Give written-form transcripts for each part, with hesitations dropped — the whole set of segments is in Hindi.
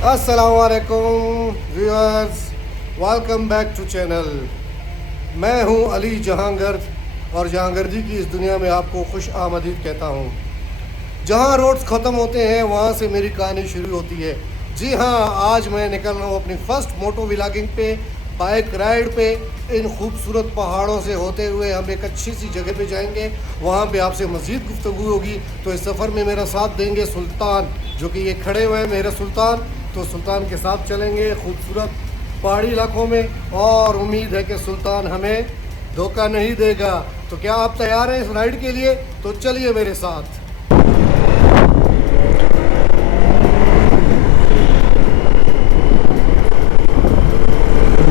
अस्सलामुअलैकुम viewers, welcome back to channel. मैं हूं अली जहांगीर और जहांगीरदी की इस दुनिया में आपको खुश आमदीद कहता हूं। जहां रोड्स ख़त्म होते हैं वहां से मेरी कहानी शुरू होती है। जी हां, आज मैं निकल रहा हूं अपनी फ़र्स्ट मोटो व्लॉगिंग पे, बाइक राइड पे। इन खूबसूरत पहाड़ों से होते हुए हम एक अच्छी सी जगह पे जाएंगे, वहाँ पे आपसे मज़ीद गुफ्तगू होगी। तो इस सफ़र में मेरा साथ देंगे सुल्तान, जो कि ये खड़े हुए हैं मेरे सुल्तान। तो सुल्तान के साथ चलेंगे खूबसूरत पहाड़ी इलाकों में, और उम्मीद है कि सुल्तान हमें धोखा नहीं देगा। तो क्या आप तैयार हैं इस राइड के लिए? तो चलिए मेरे साथ।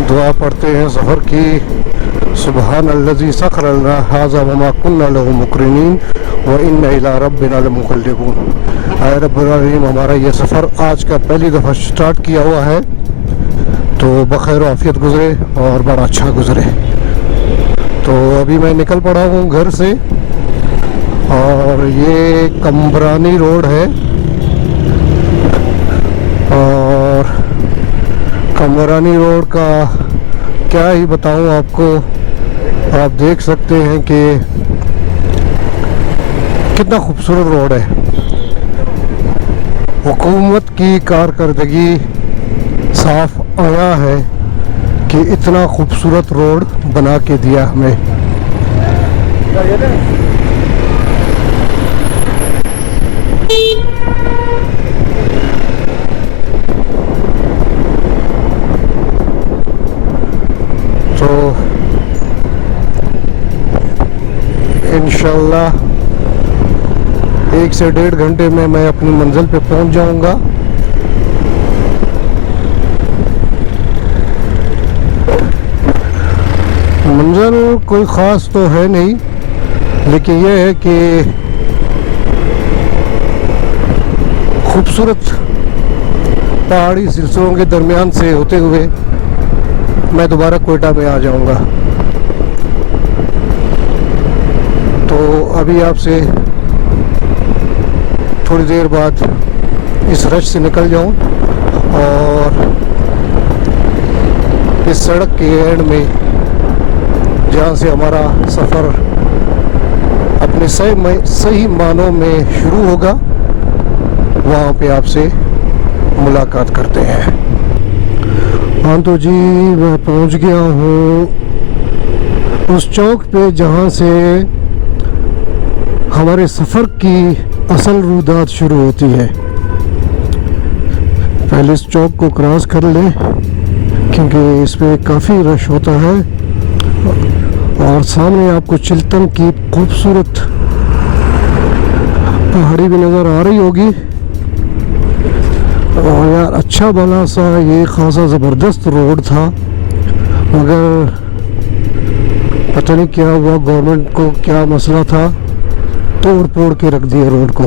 दुआ पढ़ते हैं ज़हर की। सुबहान अल्लज़ी सख़र लना हाज़ा वमा कुन्ना लहू मुक़रिनीन व इन्ना इला रब्बिना लमुक़ल्लिबून। आए रब्बुल आलमीन, हमारा ये सफ़र आज का पहली दफ़ा स्टार्ट किया हुआ है, तो बख़ैर आफ़ियत गुज़रे और बड़ा अच्छा गुज़रे। तो अभी मैं निकल पड़ा हूँ घर से, और ये कमरानी रोड है। और कमरानी रोड का क्या ही बताऊं आपको, आप देख सकते हैं कि कितना खूबसूरत रोड है। हुकूमत की कारकर्दगी साफ आया है कि इतना खूबसूरत रोड बना के दिया हमें। तो इंशाल्लाह 1 से 1.5 घंटे में मैं अपनी मंजिल पे पहुंच जाऊंगा। मंजिल कोई ख़ास तो है नहीं, लेकिन यह है कि खूबसूरत पहाड़ी सिलसिलों के दरमियान से होते हुए मैं दोबारा कोयटा में आ जाऊंगा। तो अभी आपसे थोड़ी देर बाद इस रश से निकल जाऊं, और इस सड़क के एंड में जहाँ से हमारा सफ़र अपने सही मानों में शुरू होगा, वहाँ पे आपसे मुलाकात करते हैं। हाँ तो जी, मैं पहुंच गया हूँ उस चौक पे जहाँ से हमारे सफ़र की असल रुदात शुरू होती है। पहले इस चौक को क्रॉस कर लें, क्योंकि इस पे काफ़ी रश होता है। और सामने आपको चिल्तन की खूबसूरत पहाड़ी भी नज़र आ रही होगी। और यार, अच्छा भला सा ये खासा ज़बरदस्त रोड था, मगर पता नहीं क्या हुआ, गवर्नमेंट को क्या मसला था, तोड़ फोड़ के रख दिया रोड को।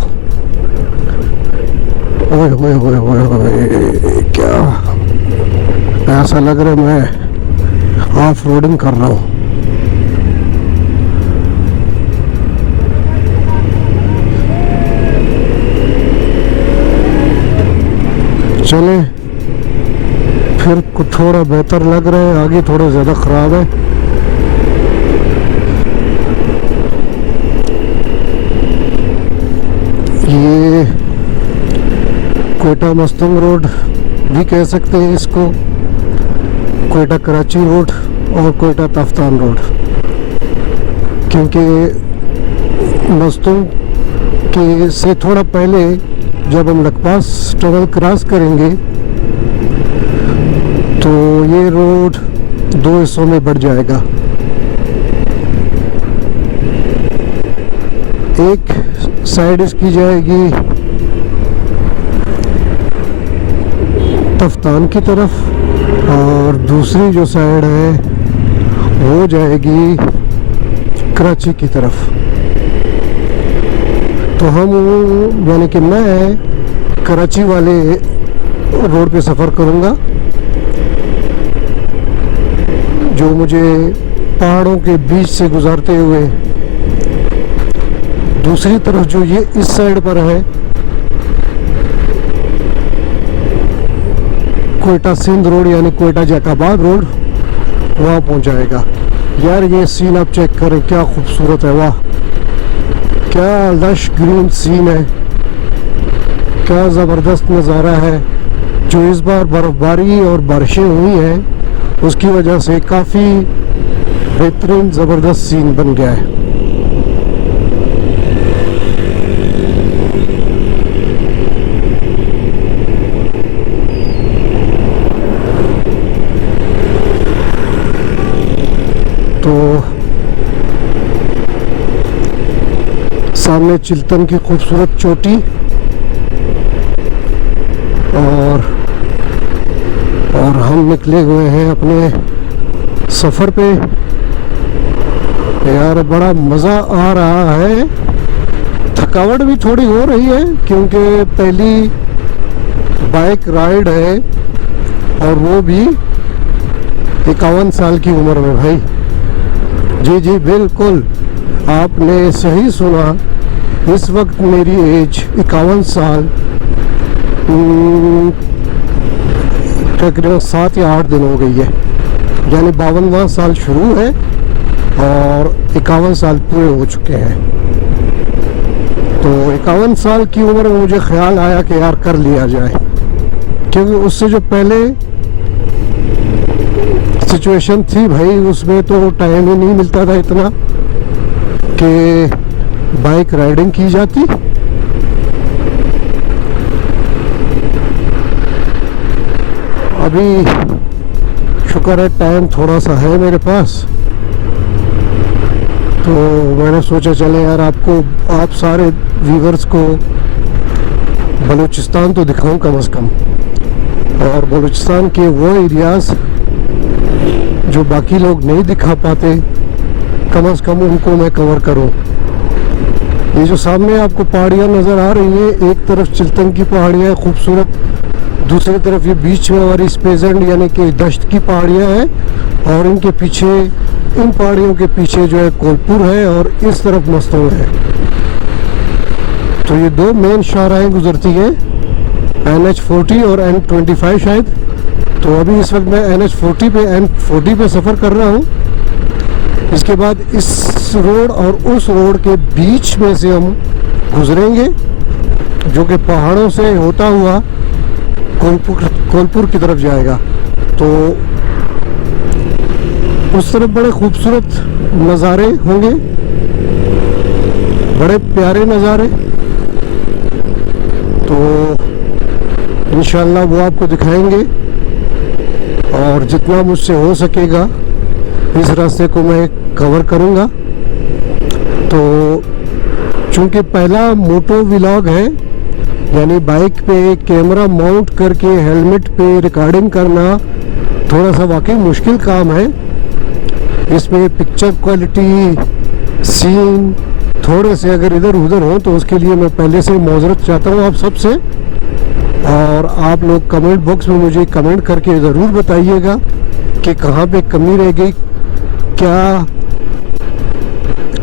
ओए ओए ओए ओए ओए, क्या ऐसा लग रहा है मैं ऑफ रोडिंग कर रहा हूँ। चले, फिर कुछ थोड़ा बेहतर लग रहा है, आगे थोड़ा ज़्यादा ख़राब है। ये कोयटा मस्तंग रोड भी कह सकते हैं इसको, कोयटा कराची रोड और कोयटा तफ्तान रोड, क्योंकि मस्तंग के से थोड़ा पहले जब हम लकपास टनल क्रॉस करेंगे तो ये रोड 2 हिस्सों में बढ़ जाएगा। एक साइड इसकी जाएगी तफ्तान की तरफ, और दूसरी जो साइड है वो जाएगी कराची की तरफ। तो हम, यानी कि मैं कराची वाले रोड पे सफ़र करूँगा, जो मुझे पहाड़ों के बीच से गुज़रते हुए दूसरी तरफ जो ये इस साइड पर है कोयटा सिंध रोड यानी कोयटा जैकाबाद रोड, वहाँ पहुँचाएगा। यार ये सीन आप चेक करें, क्या खूबसूरत है, वाह क्या लश ग्रीन सीन है, क्या ज़बरदस्त नज़ारा है। जो इस बार बर्फ़बारी और बारिशें हुई हैं उसकी वजह से काफ़ी बेहतरीन ज़बरदस्त सीन बन गया है। तो सामने चिल्तन की खूबसूरत चोटी और हम निकले हुए हैं अपने सफ़र पे। यार बड़ा मज़ा आ रहा है, थकावट भी थोड़ी हो रही है क्योंकि पहली बाइक राइड है और वो भी 51 साल की उम्र में भाई। जी जी बिल्कुल, आपने सही सुना, इस वक्त मेरी एज 51 साल तकरीबन 7 या 8 दिन हो गई है, यानी 52वां साल शुरू है और 51 साल पूरे हो चुके हैं। तो 51 साल की उम्र में मुझे ख्याल आया कि यार कर लिया जाए, क्योंकि उससे जो पहले सिचुएशन थी भाई उसमें तो टाइम ही नहीं मिलता था इतना कि बाइक राइडिंग की जाती। अभी शुक्र है टाइम थोड़ा सा है मेरे पास, तो मैंने सोचा चले यार आप सारे व्यूअर्स को बलूचिस्तान तो दिखाऊं कम से कम, और बलूचिस्तान के वो एरियाज़ जो बाकी लोग नहीं दिखा पाते कम से कम उनको मैं कवर करूं। ये जो सामने आपको पहाड़ियाँ नज़र आ रही हैं, एक तरफ चिल्तन की पहाड़ियाँ खूबसूरत, दूसरी तरफ ये बीच में हमारी स्पेजेंट यानी कि दश्त की पहाड़ियाँ हैं, और इनके पीछे, इन पहाड़ियों के पीछे जो है कोलपुर है और इस तरफ मस्तों है। तो ये दो मेन शाहराहें गुजरती हैं, NH40 और N25 शायद। तो अभी इस वक्त मैं NH40 पे N40 पे सफ़र कर रहा हूँ। इसके बाद इस रोड और उस रोड के बीच में से हम गुजरेंगे, जो कि पहाड़ों से होता हुआ कोलपुर की तरफ जाएगा। तो उस तरफ बड़े खूबसूरत नज़ारे होंगे, बड़े प्यारे नज़ारे, तो इंशाल्लाह वो आपको दिखाएंगे और जितना मुझसे हो सकेगा इस रास्ते को मैं कवर करूँगा। तो चूँकि पहला मोटो व्लॉग है, यानी बाइक पे कैमरा माउंट करके हेलमेट पे रिकॉर्डिंग करना थोड़ा सा वाकई मुश्किल काम है। इसमें पिक्चर क्वालिटी, सीन थोड़े से अगर इधर उधर हो तो उसके लिए मैं पहले से माजरत चाहता हूँ आप सबसे। और आप लोग कमेंट बॉक्स में मुझे कमेंट करके ज़रूर बताइएगा कि कहाँ पे कमी रह गई, क्या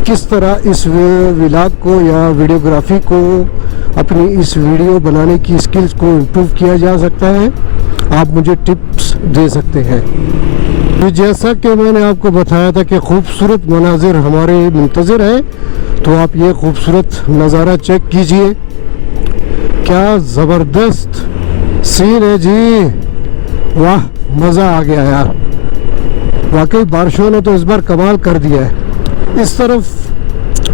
किस तरह इस व्लॉग को या वीडियोग्राफी को, अपनी इस वीडियो बनाने की स्किल्स को इम्प्रूव किया जा सकता है। आप मुझे टिप्स दे सकते हैं। तो जैसा कि मैंने आपको बताया था कि खूबसूरत मनाजिर हमारे मुंतज़िर हैं, तो आप ये खूबसूरत नज़ारा चेक कीजिए, क्या ज़बरदस्त सीन है जी, वाह मज़ा आ गया यार। वाकई बारिशों ने तो इस बार कमाल कर दिया है। इस तरफ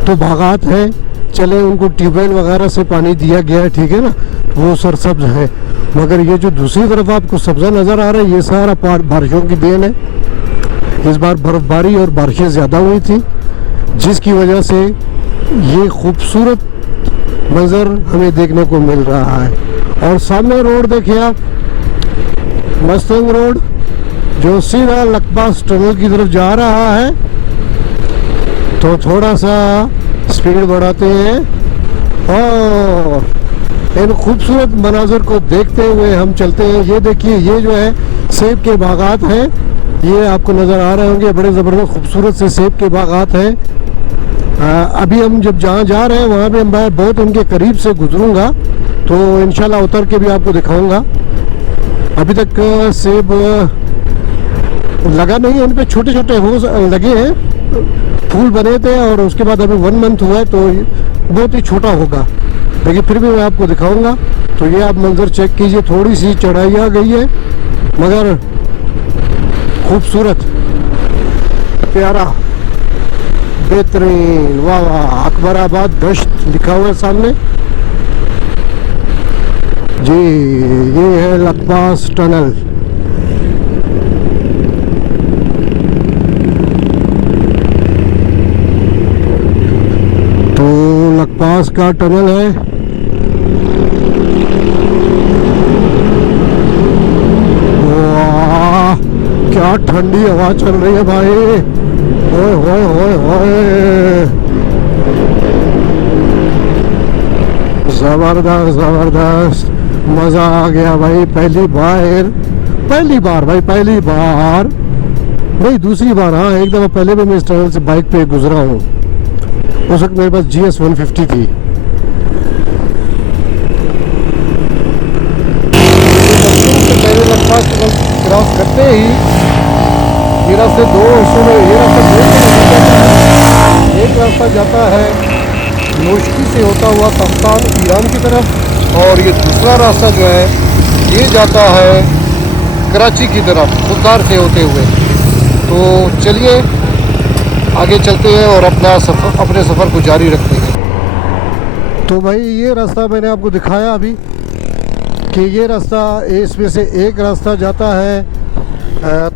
तो बागात हैं, चले उनको ट्यूबवेल वगैरह से पानी दिया गया है, ठीक है ना, वो सरसब्ज है, मगर ये जो दूसरी तरफ आपको सब्ज़ा नज़र आ रहा है ये सारा बारिशों की देन है। इस बार बर्फ़बारी और बारिशें ज़्यादा हुई थी, जिसकी वजह से ये खूबसूरत मंज़र हमें देखने को मिल रहा है। और सामने रोड देखिए आप, मस्तंग रोड जो सीधा लकबास टनल की तरफ जा रहा है। तो थोड़ा सा स्पीड बढ़ाते हैं और इन खूबसूरत मनाज़र को देखते हुए हम चलते हैं। ये देखिए, ये जो है सेब के बागात हैं, ये आपको नज़र आ रहे होंगे, बड़े ज़बरदस्त खूबसूरत से सेब के बागात हैं। अभी हम जब जहाँ जा रहे हैं वहाँ पे मैं बहुत उनके करीब से गुजरूँगा, तो इंशाल्लाह उतर के भी आपको दिखाऊँगा। अभी तक सेब लगा नहीं है, इन पे छोटे छोटे हो लगे हैं, फूल बने थे, और उसके बाद अभी 1 मंथ हुआ है तो बहुत ही छोटा होगा, लेकिन फिर भी मैं आपको दिखाऊंगा। तो ये आप मंजर चेक कीजिए, थोड़ी सी चढ़ाई आ गई है मगर खूबसूरत, प्यारा, बेहतरीन। वाह वाह, अकबराबाद दश्त लिखा हुआ है सामने जी। ये है लकपास टनल। तो लकपास का टनल है। वाह, क्या ठंडी हवा चल रही है भाई। ओए होए होए होए, जबरदस्त जबरदस्त, मजा आ गया भाई। पहली बार भाई, पहली बार नहीं, दूसरी बार। हाँ, एक दफा पहले भी मैं इस टनल से बाइक पे गुजरा हूँ, उस वक्त मेरे पास GS 150 थी। क्रॉस करते ही ये रास्ते दो हिस्सों में, ये रास्ता एक रास्ता जाता है नोशकी से होता हुआ तख्तान ईरान की तरफ, और ये दूसरा रास्ता जो है ये जाता है कराची की तरफ खुदार से होते हुए। तो चलिए आगे चलते हैं और अपने सफ़र को जारी रखते हैं। तो भाई ये रास्ता मैंने आपको दिखाया अभी कि ये रास्ता, इसमें से एक रास्ता जाता है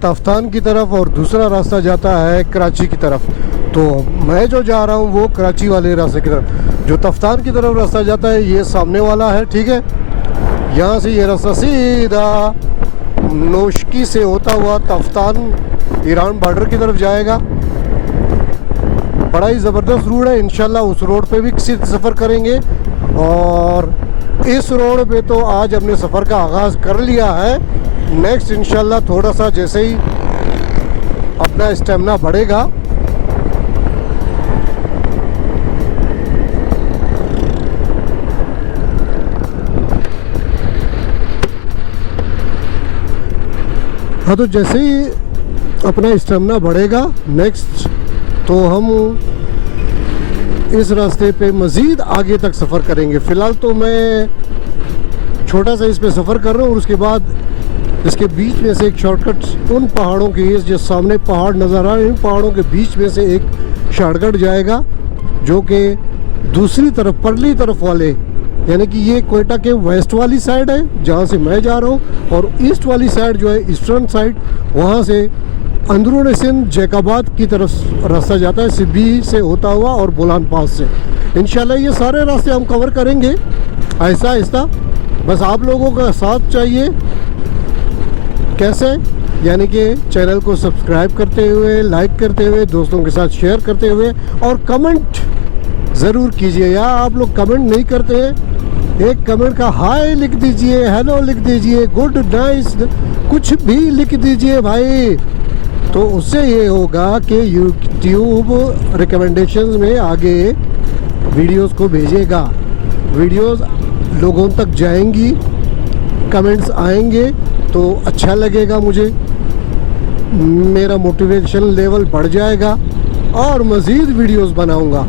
तफ्तान की तरफ और दूसरा रास्ता जाता है कराची की तरफ। तो मैं जो जा रहा हूँ वो कराची वाले रास्ते की तरफ। जो तफ्तान की तरफ रास्ता जाता है ये सामने वाला है, ठीक है। यहाँ से ये रास्ता सीधा नोशकी से होता हुआ तफ्तान ईरान बॉर्डर की तरफ जाएगा। बड़ा ही ज़बरदस्त रोड है, इंशाल्लाह उस रोड पे भी किसी सफ़र करेंगे। और इस रोड पे तो आज हमने सफ़र का आगाज़ कर लिया है। नेक्स्ट इंशाल्लाह थोड़ा सा जैसे ही अपना स्टेमिना बढ़ेगा हाँ, तो जैसे ही अपना स्टेमिना बढ़ेगा नेक्स्ट तो हम इस रास्ते पे मज़ीद आगे तक सफ़र करेंगे। फ़िलहाल तो मैं छोटा सा इस पे सफ़र कर रहा हूँ, और उसके बाद इसके बीच में से एक शॉर्टकट उन पहाड़ों के, जो सामने पहाड़ नज़र आ रहे हैं, इन पहाड़ों के बीच में से एक शॉर्टकट जाएगा जो कि दूसरी तरफ, परली तरफ वाले, यानी कि ये कोयटा के वेस्ट वाली साइड है जहाँ से मैं जा रहा हूँ, और ईस्ट वाली साइड जो है ईस्टर्न साइड, वहाँ से अंदरून सिंध जैकाबाद की तरफ रास्ता जाता है, सिब्बी से होता हुआ और बोलान पास से। इंशाल्लाह ये सारे रास्ते हम कवर करेंगे आहिस्ता आहिस्ता। बस आप लोगों का साथ चाहिए। कैसे? यानी कि चैनल को सब्सक्राइब करते हुए, लाइक करते हुए, दोस्तों के साथ शेयर करते हुए, और कमेंट ज़रूर कीजिए। यार आप लोग कमेंट नहीं करते हैं। एक कमेंट का हाय लिख दीजिए, हेलो लिख दीजिए, गुड नाइस, कुछ भी लिख दीजिए भाई। तो उससे ये होगा कि यूट्यूब रिकमेंडेशंस में आगे वीडियोस को भेजेगा, वीडियोस लोगों तक जाएंगी, कमेंट्स आएंगे तो अच्छा लगेगा, मुझे मेरा मोटिवेशन लेवल बढ़ जाएगा और मज़ीद वीडियोस बनाऊंगा।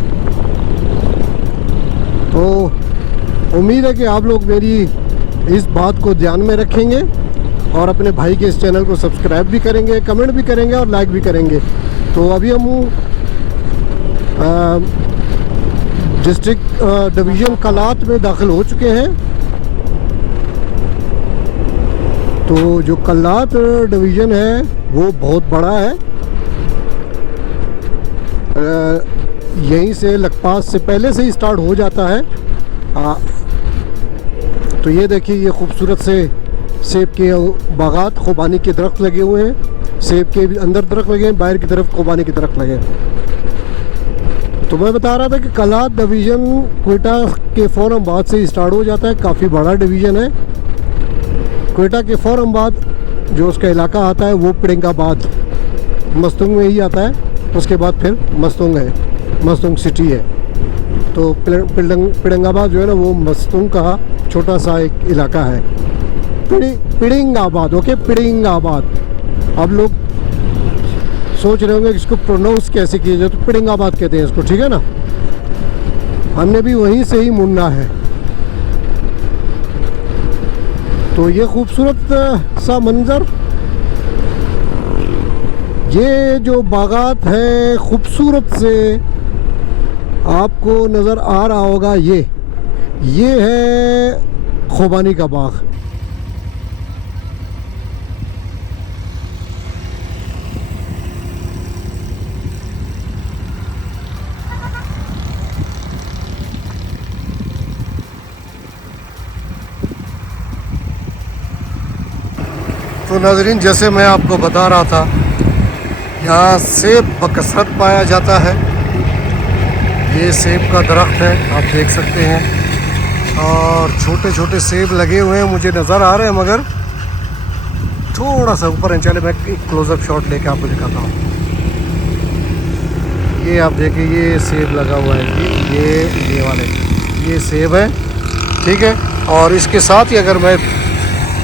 तो उम्मीद है कि आप लोग मेरी इस बात को ध्यान में रखेंगे और अपने भाई के इस चैनल को सब्सक्राइब भी करेंगे, कमेंट भी करेंगे और लाइक भी करेंगे। तो अभी हम डिस्ट्रिक्ट डिवीज़न कलात में दाखिल हो चुके हैं। तो जो कलात डिवीज़न है वो बहुत बड़ा है। यहीं से लकपास से पहले से ही स्टार्ट हो जाता है। तो ये देखिए, ये खूबसूरत से सेब के बागात, खुबानी के दरख्त लगे हुए हैं। सेब के अंदर दरख्त लगे हैं, बाहर की तरफ खुबानी के दरख्त लगे हैं। तो मैं बता रहा था कि कलात डिवीज़न कोयटा के फ़ौरन बाद से स्टार्ट हो जाता है। काफ़ी बड़ा डिवीज़न है। कोयटा के फ़ौरन बाद जो उसका इलाका आता है वो पिड़ंगाबाद मस्तूंग में ही आता है। उसके बाद फिर मस्तूंग है, मस्तूंग सिटी है। तो पिड़ंगाबाद जो है ना वो मस्तूंग का छोटा सा एक इलाका है। पिड़िंगाबाद। ओके, पिड़िंगाबाद। अब लोग सोच रहे होंगे कि इसको प्रोनाउंस कैसे किया जाए, तो पिड़िंगाबाद कहते हैं इसको, ठीक है ना। हमने भी वहीं से ही मुड़ना है। तो ये खूबसूरत सा मंजर, ये जो बागात है खूबसूरत से आपको नज़र आ रहा होगा, ये है खुबानी का बाग। तो नाज़रीन, जैसे मैं आपको बता रहा था, यहाँ सेब बकसरत पाया जाता है। ये सेब का दरख्त है, आप देख सकते हैं, और छोटे छोटे सेब लगे हुए हैं, मुझे नज़र आ रहे हैं, मगर थोड़ा सा ऊपर है। चले मैं एक क्लोजअप शॉट लेके आपको दिखाता हूँ। ये आप देखिए, ये सेब लगा हुआ है, ये वाले, ये सेब है, ठीक है। और इसके साथ ही अगर मैं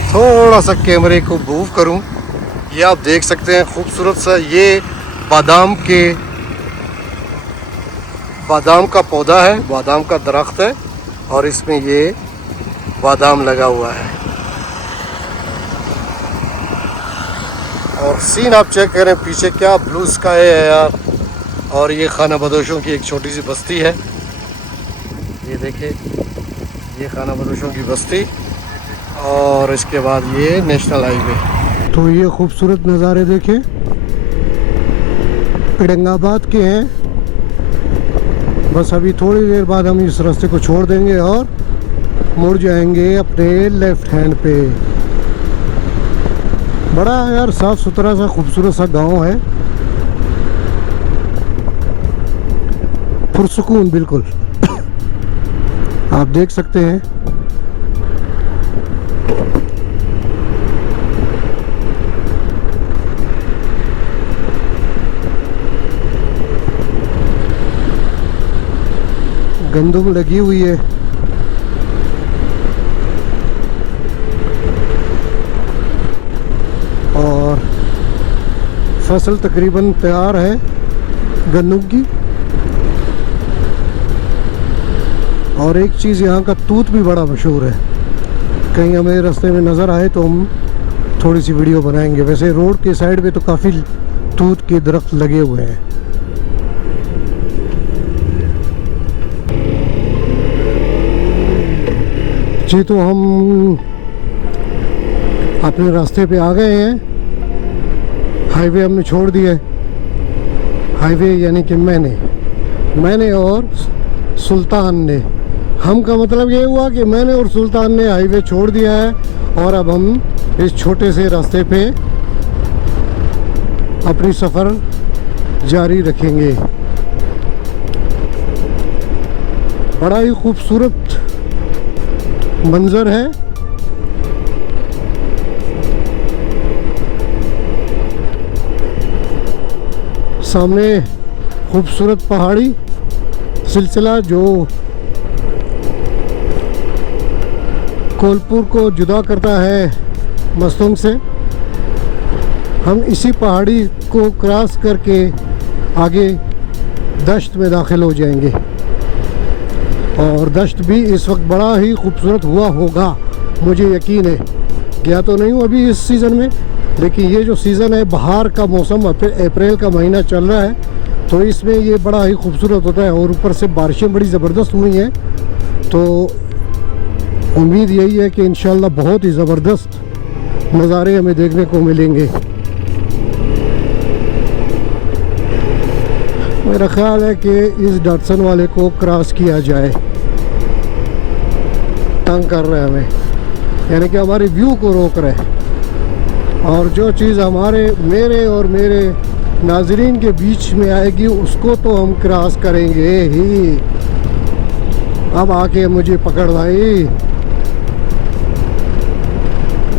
थोड़ा सा कैमरे को मूव करूं, ये आप देख सकते हैं खूबसूरत सा, ये बादाम का पौधा है, बादाम का दरख्त है, और इसमें ये बादाम लगा हुआ है। और सीन आप चेक करें पीछे, क्या ब्लू स्काई है यार। और ये खाना बदोशों की एक छोटी सी बस्ती है, ये देखिए, ये खाना बदोशों की बस्ती, और इसके बाद ये नेशनल हाईवे। तो ये खूबसूरत नज़ारे देखें, पिड़ंगाबाद के हैं। बस अभी थोड़ी देर बाद हम इस रास्ते को छोड़ देंगे और मुड़ जाएंगे अपने लेफ्ट हैंड पे। बड़ा यार साफ़ सुथरा सा खूबसूरत सा गांव है, पुरसुकून बिल्कुल। आप देख सकते हैं। गंदम लगी हुई है, और फसल तकरीबन तैयार है गंदम की। और एक चीज़, यहाँ का तूत भी बड़ा मशहूर है। कहीं हमें रास्ते में नज़र आए तो हम थोड़ी सी वीडियो बनाएंगे। वैसे रोड के साइड पे तो काफ़ी तूत के दरख्त लगे हुए हैं। जी, तो हम अपने रास्ते पे आ गए हैं। हाईवे हमने छोड़ दिया है। हाईवे यानी कि मैंने और सुल्तान ने, हम का मतलब ये हुआ कि मैंने और सुल्तान ने हाईवे छोड़ दिया है, और अब हम इस छोटे से रास्ते पे अपनी सफ़र जारी रखेंगे। बड़ा ही खूबसूरत मंजर है। सामने खूबसूरत पहाड़ी सिलसिला जो कोलपुर को जुदा करता है मस्तंग से। हम इसी पहाड़ी को क्रॉस करके आगे दश्त में दाखिल हो जाएंगे, और दश्त भी इस वक्त बड़ा ही खूबसूरत हुआ होगा, मुझे यकीन है। गया तो नहीं हूँ अभी इस सीज़न में, लेकिन ये जो सीज़न है बहार का मौसम, अप्रैल का महीना चल रहा है, तो इसमें ये बड़ा ही खूबसूरत होता है। और ऊपर से बारिशें बड़ी ज़बरदस्त हुई हैं, तो उम्मीद यही है कि इंशाल्लाह बहुत ही ज़बरदस्त नज़ारे हमें देखने को मिलेंगे। मेरा ख्याल है कि इस डॉटसन वाले को क्रॉस किया जाए। तंग कर रहे हैं हमें, यानी कि हमारे व्यू को रोक रहे हैं। और जो चीज़ मेरे और मेरे नाजरीन के बीच में आएगी उसको तो हम क्रॉस करेंगे ही। अब आके मुझे पकड़ लाई,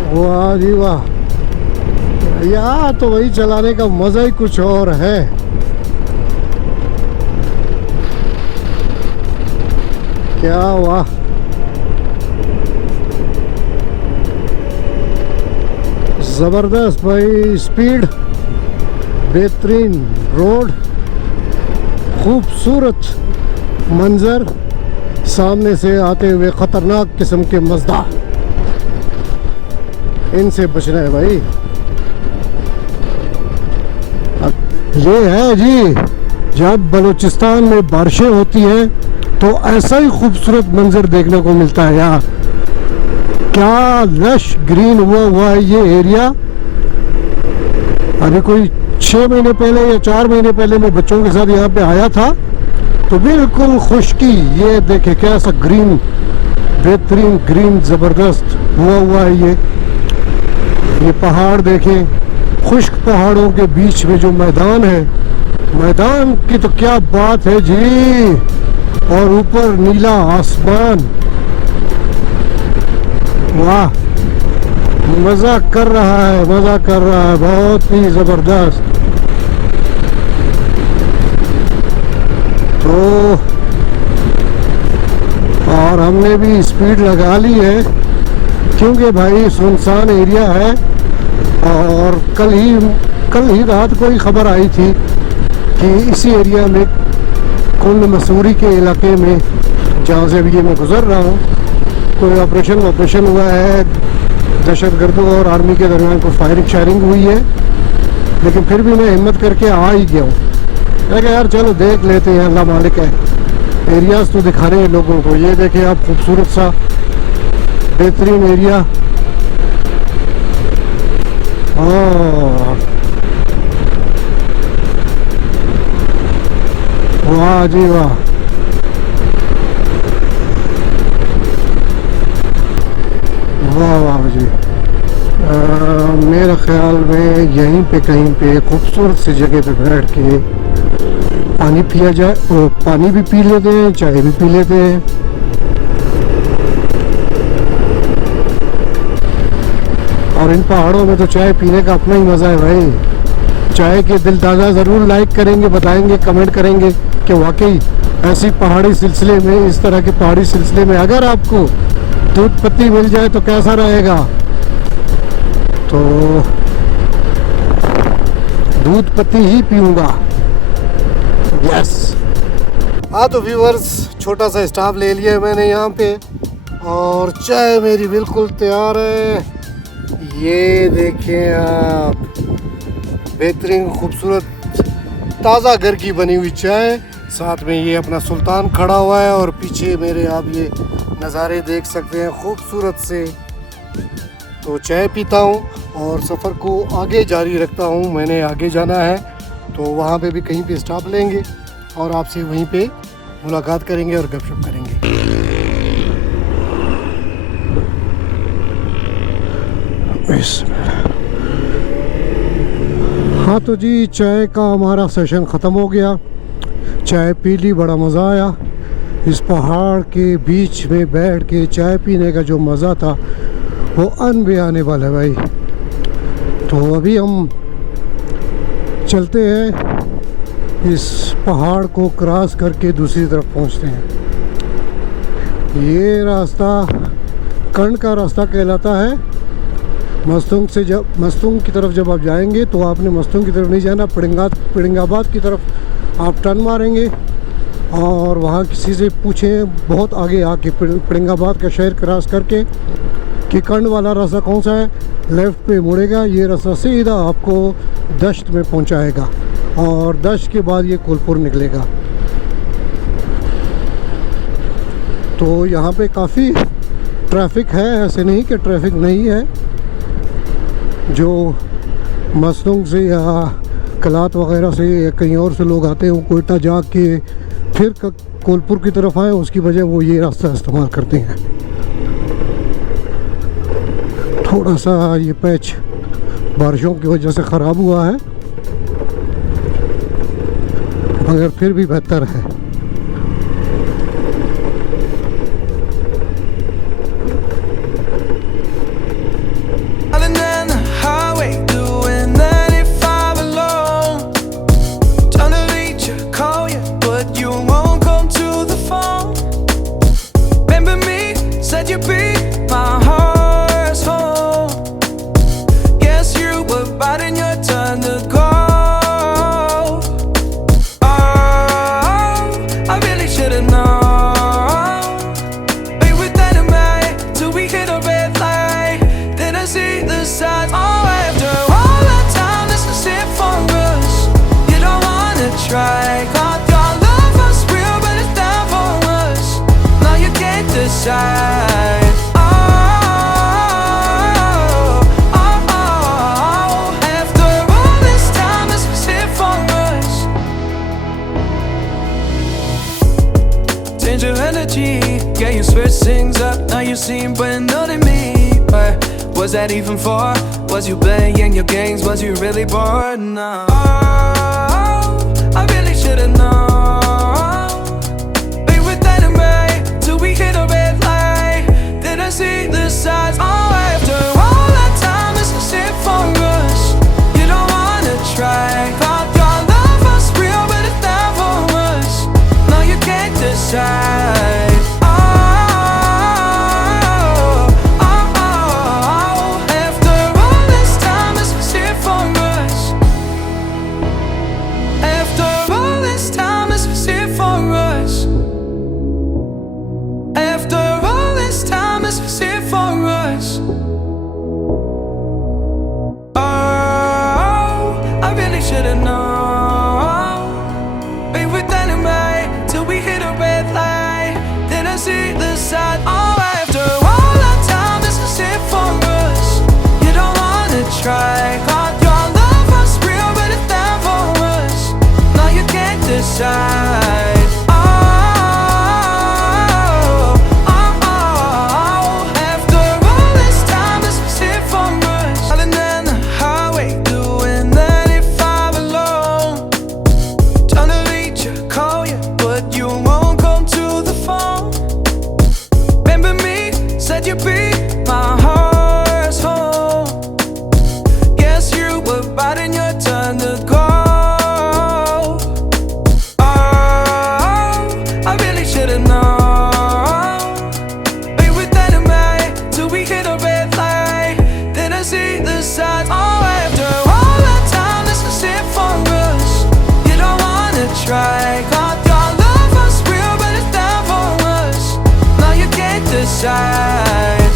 वाह जी वाह, यार तो वही चलाने का मज़ा ही कुछ और है। क्या वाह, ज़बरदस्त भाई, स्पीड, बेहतरीन रोड, खूबसूरत मंजर, सामने से आते हुए ख़तरनाक किस्म के मज़दा, इनसे बचना है भाई। ये है जी, जब बलूचिस्तान में बारिशें होती हैं तो ऐसा ही खूबसूरत मंजर देखने को मिलता है यार। क्या लश ग्रीन हुआ है ये एरिया। अभी कोई 6 महीने पहले या 4 महीने पहले मैं बच्चों के साथ यहाँ पे आया था तो बिल्कुल खुशकी, ये देखे कैसा ग्रीन, बेहतरीन ग्रीन ज़बरदस्त हुआ है ये पहाड़ देखें, खुश्क पहाड़ों के बीच में जो मैदान है, मैदान की तो क्या बात है जी, और ऊपर नीला आसमान, वाह, मज़ा कर रहा है, मज़ा कर रहा है, बहुत ही ज़बरदस्त। तो और हमने भी स्पीड लगा ली है क्योंकि भाई सुनसान एरिया है, और कल ही रात को ही खबर आई थी कि इसी एरिया में कुंड मसूरी के इलाके में, जहाँ से अभी ये मैं गुज़र रहा हूँ, कोई ऑपरेशन हुआ है, दहशतगर्दों और आर्मी के दरमियान कोई फायरिंग हुई है, लेकिन फिर भी मैं हिम्मत करके आ ही गया हूँ। मैं कहा यार चलो देख लेते हैं, अल्लाह मालिक है, एरियाज़ तो दिखा रहे हैं लोगों को। ये देखें आप, खूबसूरत सा बेहतरीन एरिया, वाह जी वाह, वाह वाह जी। मेरे ख्याल में यहीं पे कहीं पे खूबसूरत सी जगह पे बैठ के पानी पिया जाए, और पानी भी पी लेते हैं, चाय भी पी लेते हैं। और इन पहाड़ों में तो चाय पीने का अपना ही मज़ा है भाई। चाय के दिल ताज़ा ज़रूर लाइक करेंगे, बताएंगे, कमेंट करेंगे कि वाकई ऐसी पहाड़ी सिलसिले में, इस तरह के पहाड़ी सिलसिले में अगर आपको दूध पत्ती मिल जाए तो कैसा रहेगा। तो दूध पत्ती ही पीऊँगा, यस। हाँ तो व्यूअर्स, छोटा सा स्टॉप ले लिया मैंने यहाँ पे, और चाय मेरी बिल्कुल तैयार है। ये देखें आप, बेहतरीन खूबसूरत ताज़ा घर की बनी हुई चाय, साथ में ये अपना सुल्तान खड़ा हुआ है, और पीछे मेरे आप ये नज़ारे देख सकते हैं खूबसूरत से। तो चाय पीता हूँ और सफ़र को आगे जारी रखता हूँ। मैंने आगे जाना है तो वहाँ पे भी कहीं पे स्टॉप लेंगे और आपसे वहीं पे मुलाकात करेंगे और गपशप करेंगे। हाँ तो जी, चाय का हमारा सेशन ख़त्म हो गया, चाय पी ली, बड़ा मज़ा आया। इस पहाड़ के बीच में बैठ के चाय पीने का जो मज़ा था वो अनबयाने वाला है भाई। तो अभी हम चलते हैं, इस पहाड़ को क्रॉस करके दूसरी तरफ पहुंचते हैं। ये रास्ता कंड का रास्ता कहलाता है। मस्तूंग की तरफ जब आप जाएंगे तो आपने मस्तूंग की तरफ नहीं जाना, पिड़िंगाबाद की तरफ आप टर्न मारेंगे और वहाँ किसी से पूछें बहुत आगे आके, पिड़िंगाबाद का शहर क्रॉस करके, कि कंड वाला रास्ता कौन सा है, लेफ़्ट पे मुड़ेगा, ये रास्ता सीधा आपको दश्त में पहुँचाएगा, और दश्त के बाद ये कोलपुर निकलेगा। तो यहाँ पे काफ़ी ट्रैफिक है, ऐसे नहीं कि ट्रैफिक नहीं है। जो मस्तूंग से या कलात वगैरह से या कहीं और से लोग आते हैं, वो कोयटा जा के फिर कोलपुर की तरफ आए, उसकी वजह वो ये रास्ता इस्तेमाल करते हैं। थोड़ा सा ये पैच बारिशों की वजह से ख़राब हुआ है, मगर फिर भी बेहतर है। Said you'd be my heart's home. Guess about and your turn to go. Oh, I really should've known. We were dynamite till we hit a red light. Then I see the signs. Oh, after all that time, this is it for us. You don't wanna try. Caught your love was real, but it's down for us. Now you can't decide. Change your energy, yeah, you switch things up. Now you seem brand new to me. But was that even for? Was you playing your games? Was you really bored? No. Oh, I really should've known. We were dynamite till we hit a red light. Then I see the signs. Oh, after all that time, this is it for us. You don't wanna try. Thought your love was real, but it's down for us. Now you can't decide. After all this time, this is it for us. After all this time, this is it for us. After all this time, this is it for us. Oh, I really should've known. We were dynamite till we hit a red light. Then I see the side. Oh, after all that time, this is it for us. You don't wanna try. Caught your love was real, but it's down for us. Now you can't decide. After all this time, this is it for us. Driving down the highway, doing 95 alone. Trying to reach you, call you, but you won't come to the phone. Remember me, said you'd be my heart's home. Guess you were right in your turn to go. Oh, I really should've known. We were dynamite till we hit a red light. Then I see the signs. Oh, after all that time, this is it for us. You don't wanna try. Caught your love was real, but it's down for us. Now you can't decide.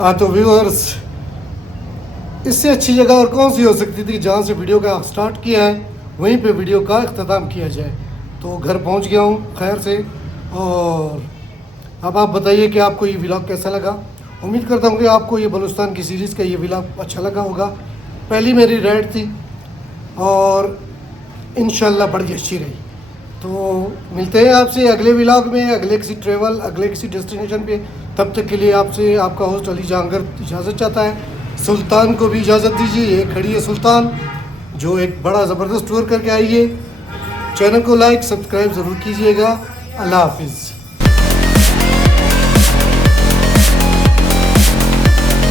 हाँ तो व्यूअर्स, इससे अच्छी जगह और कौन सी हो सकती थी जहाँ से वीडियो का स्टार्ट किया है वहीं पे वीडियो का अख्ताम किया जाए। तो घर पहुँच गया हूँ खैर से। और अब आप बताइए कि आपको ये व्लॉग कैसा लगा। उम्मीद करता हूँ कि आपको ये बलूचिस्तान की सीरीज़ का ये व्लॉग अच्छा लगा होगा। पहली मेरी राइड थी और इंशाल्लाह बड़ी अच्छी रही। तो मिलते हैं आपसे अगले व्लॉग में, अगले किसी ट्रैवल, अगले किसी डेस्टिनेशन पे। तब तक के लिए आपसे आपका होस्ट अली जहांगीर इजाज़त चाहता है। सुल्तान को भी इजाज़त दीजिए। ये खड़ी है सुल्तान, जो एक बड़ा ज़बरदस्त टूर करके आई है। चैनल को लाइक सब्सक्राइब ज़रूर कीजिएगा। अल्लाह हाफिज़।